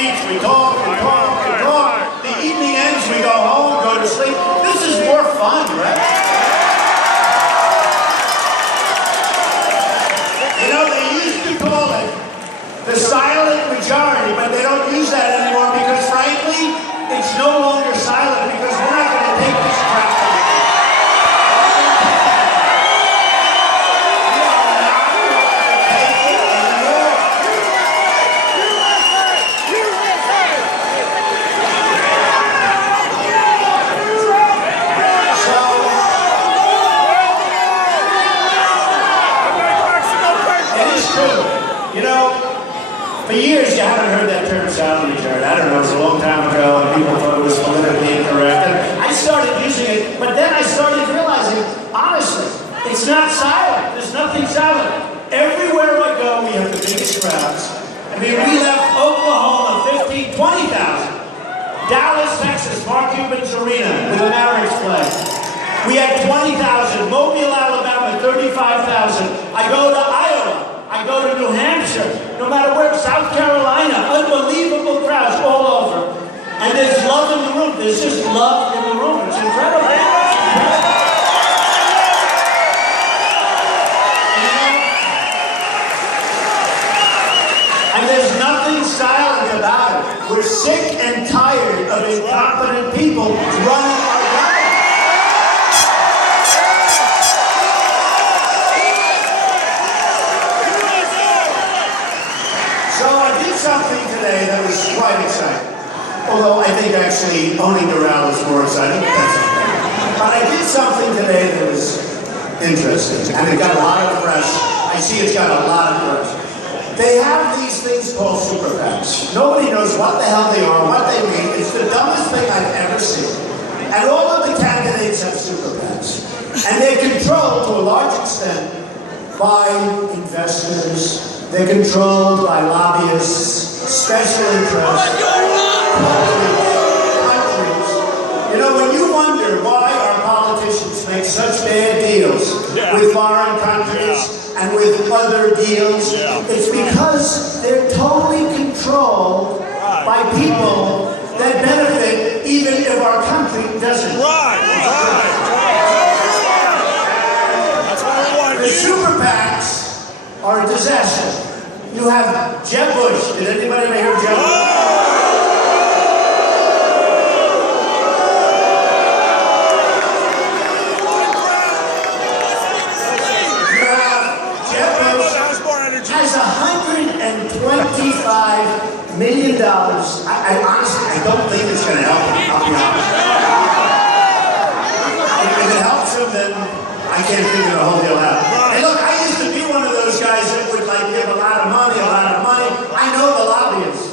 speech, we talk and talk and talk. The evening ends, we go home, go to sleep. This is more fun, right? You know, they used to call it the silent majority, but they don't use that anymore because, frankly, it's no longer silent because we're not going to take this crap. For years, you haven't heard that term silent majority. I don't know, it was a long time ago, and people thought it was politically incorrect. And I started using it, but then I started realizing, honestly, it's not silent. There's nothing silent. Everywhere I go, we have the biggest crowds. I mean, we left Oklahoma 15,000, 20,000. Dallas, Texas, Mark Cuban's Arena with a Mavericks play. We had 20,000. Mobile, Alabama, 35,000. I go to Iowa. I go to New Hampshire, no matter where, South Carolina, unbelievable crowds all over. And there's love in the room. There's just love in the room. It's incredible. And there's nothing silent about it. We're sick and tired of incompetent people running our government. Something today that was quite exciting. Although I think actually owning Doral is more exciting. But I did something today that was interesting. And it got a lot of press. I see it's got a lot of press. They have these things called super PACs. Nobody knows what the hell they are, what they mean. It's the dumbest thing I've ever seen. And all of the candidates have super PACs. And they're controlled to a large extent by investors. They're controlled by lobbyists, special interests, countries. You know, when you wonder why our politicians make such bad deals with foreign countries and with other deals, it's because they're totally controlled by people that benefit even if our country doesn't. That's what we want. The super PACs are a disaster. You have Jeb Bush. Did anybody ever hear of Jeb Bush? You have Jeb Bush has $125 million. I honestly, I don't think it's going to help him. I'll be honest. If it helps him, then I can't figure the whole deal out. Hey, look, I used to be one of those guys that would give a lot of money. I know the lobbyists.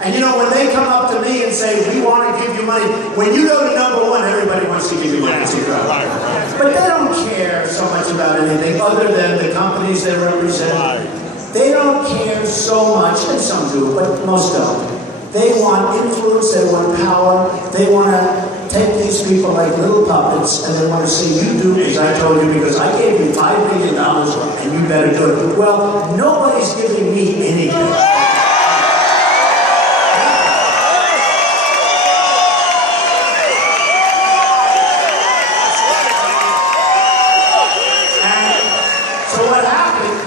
And you know, when they come up to me and say, we want to give you money, when you go to #1, everybody wants to give you money. But they don't care so much about anything other than the companies they represent. They don't care so much, and some do, but most don't. They want influence, they want power, they want to take these people like little puppets, and they want to say, you do as I told you because I gave you $5 million and you better do it. Well, nobody's giving me anything. And so what happened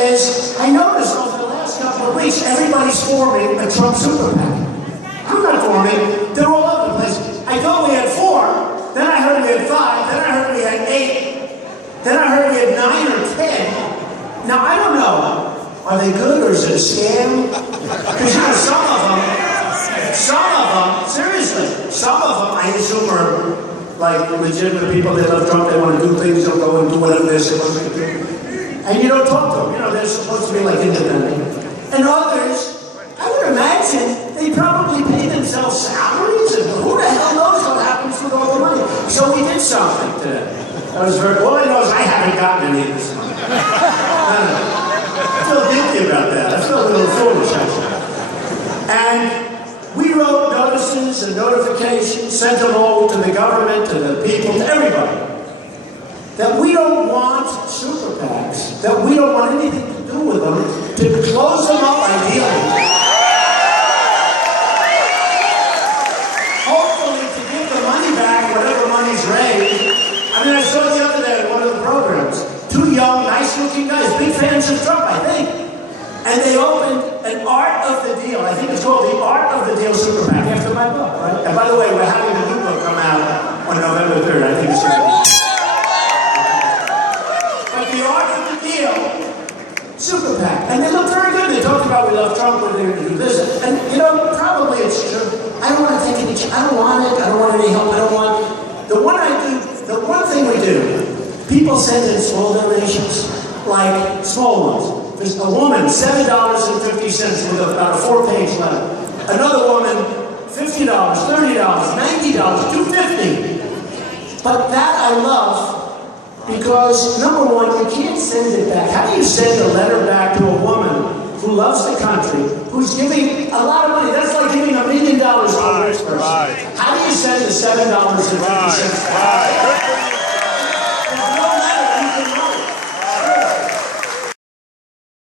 is, I noticed over the last couple of weeks, everybody's forming a Trump super PAC. I'm not forming, they're all over the place. I thought we had 4, then I heard we had 5, then I heard we had 8, then I heard we had 9 or 10. Now, I don't know. Are they good or is it a scam? Because, you know, some of them, seriously, some of them, I assume, are like legitimate people. They love Trump, they want to do things, they'll go and do whatever they're supposed to do. And you don't talk to them. You know, they're supposed to be like independent. And others, I would imagine, they probably pay themselves salaries, and who the hell knows what happens with all the money. So we did something today. That was very, all I know is I haven't gotten any of this money. I feel guilty about that. I feel a little foolish, actually. And we wrote notices and notifications, sent them all to the government, to the people, to everybody, that we don't want super PACs, that we don't want anything to do with them, to close them up ideally. nice-looking guys, big fans of Trump, I think. And they opened an Art of the Deal. I think it's called the Art of the Deal Super PAC, after my book, right? And by the way, we're having a new book come out on November 3rd. I think it's going to be. But the Art of the Deal Super PAC. And they look very good. They talked about we love Trump, we're going to do this. And, you know, probably it's true. I don't want to take any, I don't want it. I don't want any help. I don't want, the one thing we do, people send in small donations, like small ones. There's a woman, $7.50 with about a 4-page letter. Another woman, $50, $30, $90, $250. But that I love because, number one, you can't send it back. How do you send a letter back to a woman who loves the country, who's giving a lot of money? That's like giving $1 million to a rich person. How do you send the $7.50?